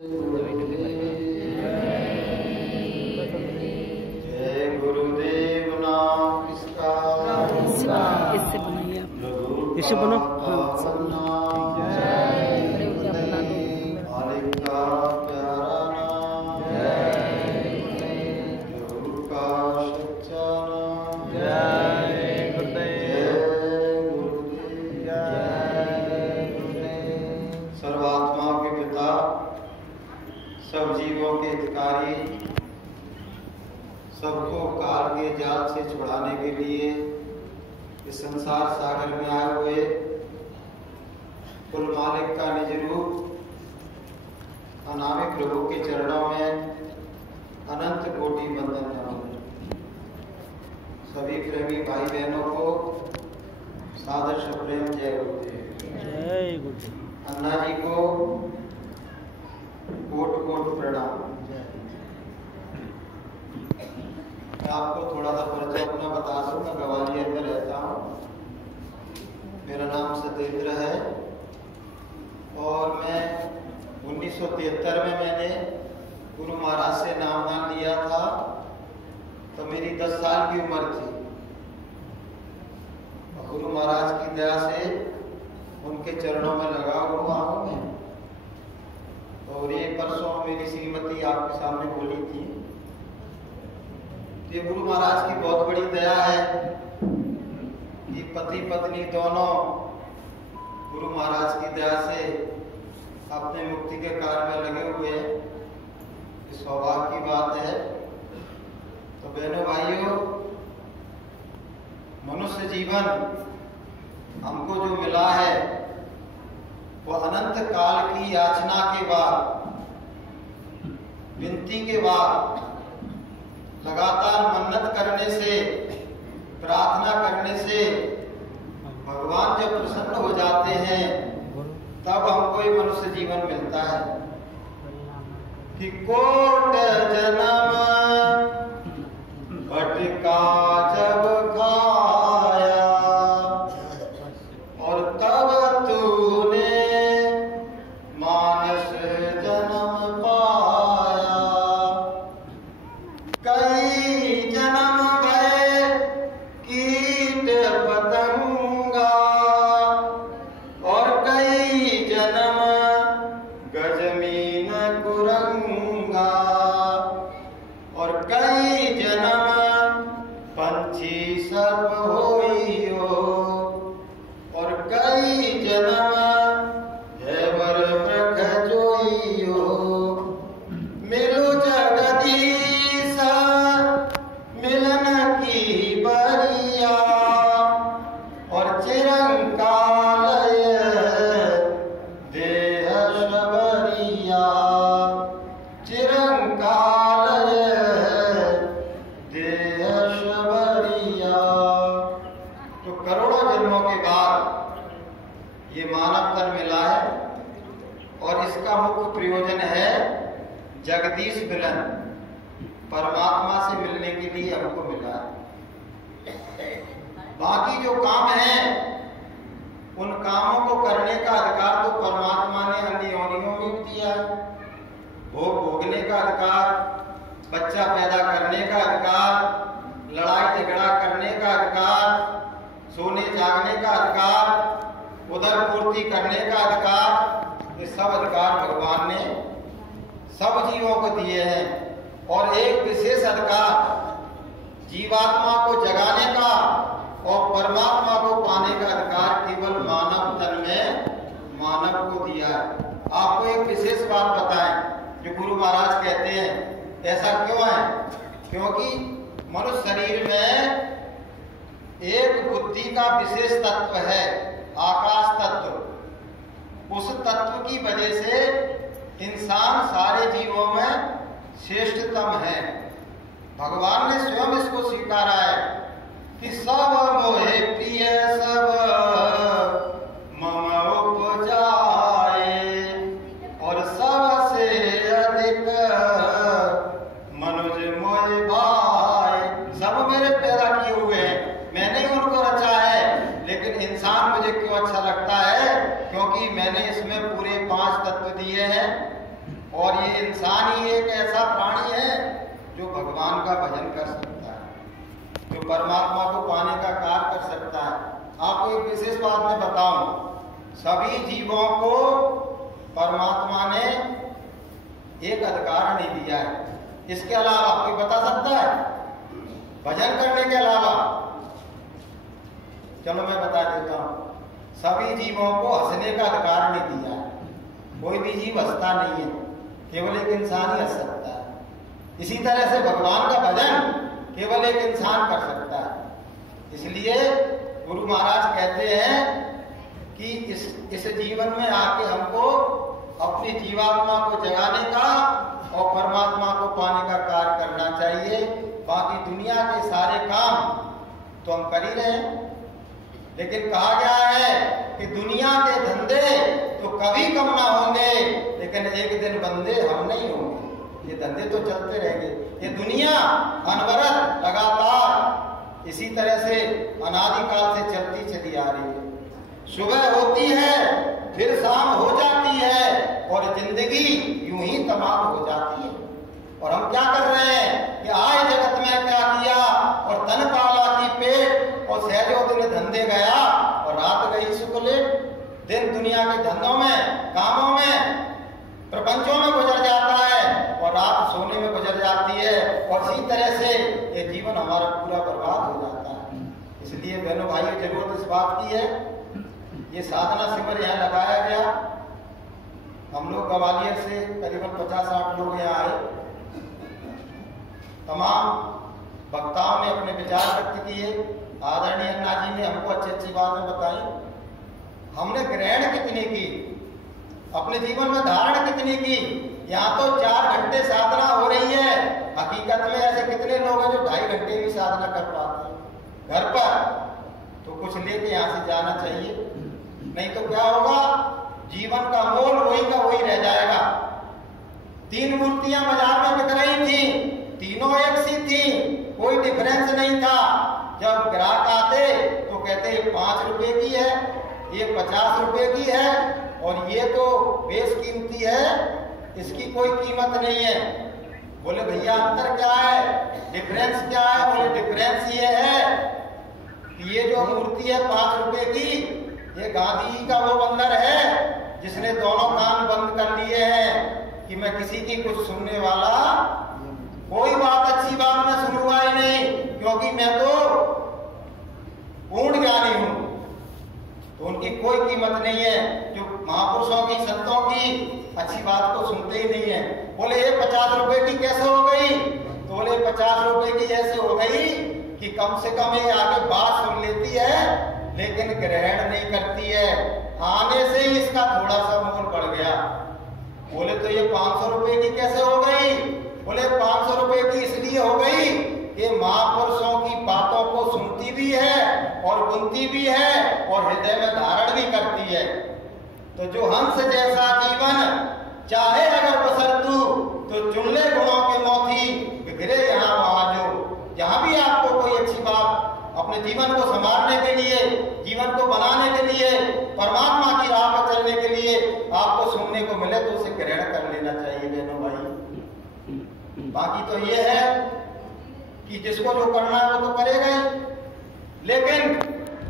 जय गुरुदेव नाम किसका इससे बनाइए आप, इससे बनो। मालिक का प्यारा नाम, गुरु का सच्चा नाम। जय गुरुदेव, सर्वात्मा के पिता, सब जीवों के हितकारी, सबको काल के जाल से छुड़ाने के लिए इस संसार सागर में आए हुए कुल मालिक का निज रूप अनामिक प्रभु के चरणों में अनंत कोटि वंदन है। सभी प्रेमी भाई बहनों को सादर प्रेम जय गुरुदेव। जय गुरुदेव। अन्ना जी को कोट कोट प्रणाम। मैं आपको थोड़ा सा परिचय अपना बता दूं। मैं ग्वालियर में रहता हूँ। मेरा नाम सत्येंद्र है और मैं 1973 में मैंने गुरु महाराज से नामदान लिया था, तो मेरी 10 साल की उम्र थी। और गुरु महाराज की दया से उनके चरणों में लगा हुआ हूँ मैं। और ये परसों मेरी श्रीमती आपके सामने बोली थी। ये गुरु महाराज की बहुत बड़ी दया है कि पति पत्नी दोनों गुरु महाराज की दया से अपने मुक्ति के कार्य में लगे हुए हैं। ये सौभाग्य की बात है। तो बहनों भाइयों, मनुष्य जीवन हमको जो मिला है वो अनंत काल की याचना के बाद, विनती के बाद, लगातार मन्नत करने से, प्रार्थना करने से भगवान जब प्रसन्न हो जाते हैं तब हमको ये मनुष्य जीवन मिलता है। कि कोट जन्म भटका जब खाया और तब तूने मानस जन्म पाया। कई जन्म गए कीट पतंगा और कई जन्म गजमीन कुरंगा और कई जन्म पंछी सर्प होइयो और कई जन्म हैवर मृग जोइयो। मिलो जगदीश मिलन की बरिया और चिरंकालय देह शबरिया। चिरंकालय देह शबरिया। तो करोड़ों जन्मों के बाद ये मानव तन मिला है और इसका मुख्य प्रयोजन है जगदीश मिलन, परमात्मा से मिलने के लिए हमको मिला है। बाकी जो काम है उन कामों को करने का अधिकार तो परमात्मा ने अन्य योनियों में दिया है। भोग भोगने का अधिकार, बच्चा पैदा करने का अधिकार, लड़ाई झगड़ा करने का अधिकार, सोने जागने का अधिकार, उदर पूर्ति करने का अधिकार, ये सब अधिकार भगवान ने सब जीवों को दिए हैं। और एक विशेष अधिकार जीवात्मा को जगाने का और परमात्मा को पाने का अधिकार केवल मानव तन में मानव को दिया है। आपको एक विशेष बात बताएं जो गुरु महाराज कहते हैं। ऐसा क्यों है? क्योंकि मनुष्य शरीर में एक बुद्धि का विशेष तत्व है, आकाश तत्व। उस तत्व की वजह से इंसान सारे जीवों में श्रेष्ठतम है। भगवान ने स्वयं इसको स्वीकारा है कि सब मोहे प्रिय सब मम उपजाए और सबसे अधिक मनुज मोह भाई। सब मेरे पैदा किए हुए हैं, मैंने ही उनको रचा है, लेकिन इंसान मुझे क्यों अच्छा लगता है? क्योंकि मैंने इसमें पूरे 5 तत्व दिए हैं और ये इंसान ही एक ऐसा प्राणी है जो भगवान का भजन कर सकता है, जो परमात्मा को पाने का कार्य कर सकता है। आपको एक विशेष बात मैं बताऊं, सभी जीवों को परमात्मा ने एक अधिकार नहीं दिया है। इसके अलावा कोई बता सकता है भजन करने के अलावा? चलो मैं बता देता हूं, सभी जीवों को हंसने का अधिकार नहीं दिया है। कोई भी जीव हंसता नहीं है, केवल एक इंसान ही हंस सकता है। इसी तरह से भगवान का भजन केवल एक इंसान कर सकता है। इसलिए गुरु महाराज कहते हैं कि इस जीवन में आके हमको अपनी जीवात्मा को जगाने का और परमात्मा को पाने का कार्य करना चाहिए। बाकी दुनिया के सारे काम तो हम कर ही रहे हैं, लेकिन कहा गया है कि दुनिया के धंधे तो कभी कम ना होंगे, लेकिन एक दिन बंदे हम नहीं होंगे। ये धंधे तो चलते रहेंगे। ये दुनिया अनवरत लगातार इसी तरह से अनादिकाल से चलती चली आ रही है। सुबह होती है, फिर शाम हो जाती है और जिंदगी यूं ही तमाम हो जाती है। और हम क्या कर रहे हैं कि आए जगत में क्या किया और तन पाला की पेट और सहजो दिन धंधे गया और रात गई सुख लेट। दिन दुनिया के धंधों में, कामों में, प्रपंचों में गुजर जाता है और रात सोने में गुजर जाती है। और इसी तरह से ये जीवन हमारा पूरा बर्बाद हो जाता है। इसलिए बहनों भाइयों, जरूरत इस बात की है, ये साधना शिविर यहाँ लगाया गया। हम लोग ग्वालियर से करीबन 50-60 लोग यहाँ आए। तमाम वक्ताओं ने अपने विचार व्यक्त किए। आदरणीय अन्ना जी ने हमको अच्छी अच्छी बातें बताई। हमने ग्रहण कितनी की, अपने जीवन में धारण कितनी की। यहाँ तो 4 घंटे साधना हो रही है, हकीकत में ऐसे कितने लोग हैं जो 2.5 घंटे भी साधना कर पाते हैं घर पर। तो कुछ लेके यहाँ से जाना चाहिए, नहीं तो क्या होगा, जीवन का मोल वही का वही रह जाएगा। 3 मूर्तियां बाजार में बिक रही थी, तीनों एक सी थी, कोई डिफरेंस नहीं था। जब ग्राहक आते तो कहते 5 रुपए की है, ये 50 रुपए की है और ये तो बेशकीमती है, इसकी कोई कीमत नहीं है। बोले भैया अंतर क्या है, डिफरेंस क्या है? बोले डिफरेंस ये है कि ये जो मूर्ति है 5 रुपए की, ये गांधी जी का वो बंदर है जिसने दोनों कान बंद कर लिए हैं कि मैं किसी की कुछ सुनने वाला, कोई बात अच्छी बात मैं सुनूंगा ही नहीं, क्योंकि मैं तो पूर्ण ज्ञानी हूं। तो उनकी कोई कीमत नहीं है। जो महापुरुषों की, संतों की अच्छी बात को सुनते ही नहीं है। बोले ये 50 रुपए की कैसे हो गई? तो बोले 50 रुपए की ऐसे हो गई कि कम से कम ये आगे बात सुन लेती है, लेकिन ग्रहण नहीं करती है। आने से ही इसका थोड़ा सा मोल बढ़ गया। बोले तो ये 500 रुपए की कैसे हो गई? बोले 500 रुपए की इसलिए हो गई कि महापुरुषों की बातों को सुनती भी है और बुनती भी है और हृदय में धारण भी करती है। तो जो हंस जैसा जीवन चाहे अगर बसर तू, तो चुन ले गुणों के मोती, बिखरे यहाँ वहां जो। जहां भी आपको कोई अच्छी बात अपने जीवन को संभालने के लिए, जीवन को बनाने के लिए, परमात्मा की राह पर चलने के लिए आपको सुनने को मिले तो उसे ग्रहण कर लेना चाहिए बहनों भाई। बाकी तो ये है कि जिसको जो करना है वो तो करेगा ही, लेकिन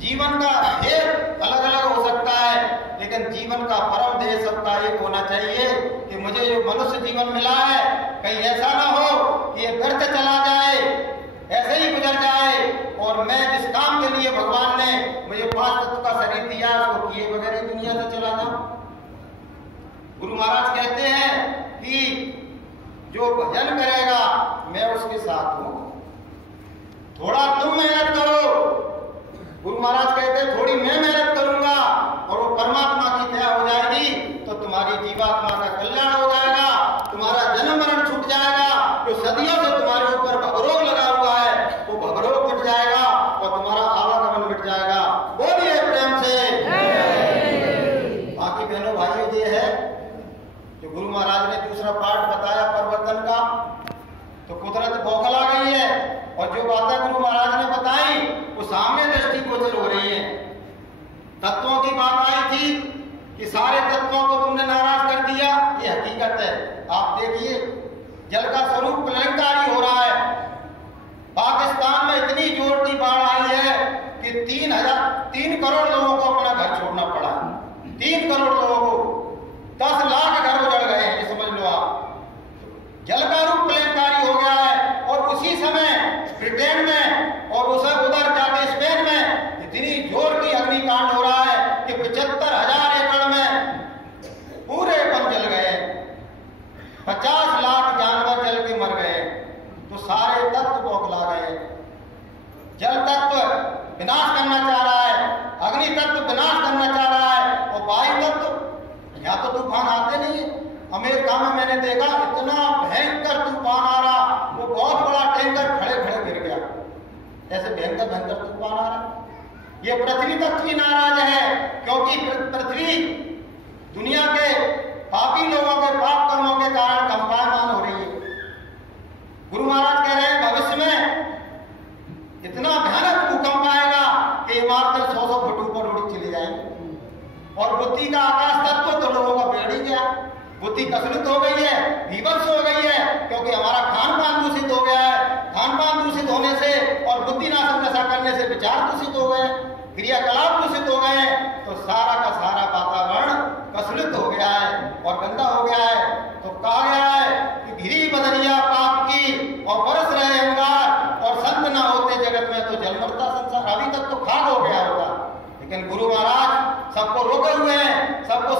जीवन का ध्येय अलग अलग हो सकता है, लेकिन जीवन का परम ध्येय सबका एक होना चाहिए कि मुझे जो मनुष्य जीवन मिला है, कहीं ऐसा ना हो कि ये व्यर्थ चला जाए, ऐसे ही गुजर जाए और मैं जिस काम के लिए भगवान ने मुझे 5 तत्व का शरीर दिया उसको किए वगैरह दुनिया से चला जाऊं। गुरु महाराज कहते हैं कि जो भजन करेगा मैं उसके साथ हूं, थोड़ा तुम मेहनत करो। गुरु महाराज कहते हैं थोड़ी मैं मेहनत करूंगा और वो परमात्मा की दया हो जाएगी, तो तुम्हारी जीवात्मा का कल्याण हो जाएगा, तुम्हारा जन्म मरण छूट जाएगा। जो सदियों से तुम्हारे ऊपर भवरोग लगा हुआ है वो भवरोग मिट जाएगा और तुम्हारा आवागमन मिट जाएगा। बोलिए प्रेम से। बाकी बहनों भाइयों, ये है जो गुरु महाराज ने दूसरा पार्ट बताया परिवर्तन का, तो कुदरत बौखला गई है और जो बातें गुरु महाराज ने बताई वो सामने दृष्टिगोचर हो रही है। तत्वों की बात आई थी कि सारे तत्वों को तुमने नाराज कर दिया, ये हकीकत है। आप देखिए जल का स्वरूप प्रलयकारी हो रहा है। पाकिस्तान में इतनी जोर की बाढ़ आई है कि 3 करोड़ लोगों को अपना घर छोड़ना पड़ा। 3 करोड़ लोगों को 10 लाख घर उजड़ गए हैं, ये समझ लो आप। जल का रूप प्रलयकारी हो गया है। और उसी समय ब्रिटेन में और उधर जाके स्पेन में इतनी जोर की अग्निकांड हो रहा है कि 75,000 एकड़ में पूरे वन जल गए। 50 लाख जानवर जल के मर गए। तो सारे तत्व बौखला गए। जल तत्व विनाश करना चाह रहा है, अग्नि तत्व विनाश करना चाह रहा है, और वायु तत्व या तो तूफान आते नहीं है। अमेरिका में मैंने देखा इतना भयंकर तूफान आ रहा, वो बहुत बड़ा टैंकर खड़े खड़े गिर गया। ऐसे भयंकर तूफान आ रहा। ये पृथ्वी तत्व ही नाराज है, क्योंकि पृथ्वी दुनिया के पापी लोगों के पाप कर्मों के कारण कंपायमान हो रही है। गुरु महाराज कह रहे हैं भविष्य में इतना भयानक भूकंप आएगा कि इमारतें 100 फुट ऊपर उड़ चली जाएंगी। और बुद्धि का आकाश तत्व तो लोगों का बिगड़ ही गया। बुद्धि कसलुत हो गई है, विवश हो गई है, क्योंकि हमारा खान पान दूषित हो गया है। खान पान दूषित होने से और बुद्धिनाशक नशा करने से विचार दूषित हो गए, क्रियाकलाप दूषित हो गए, तो सारा का सारा वातावरण कसलुत हो गया है और गंदा हो गया है। तो कहा गया है कि घिरी बदरिया पाप की और बरस रहे अंगार, और संत ना होते जगत में तो जल मरता संसार। अभी तक तो खाक हो गया होगा, लेकिन गुरु महाराज सबको रोके हुए हैं, सबको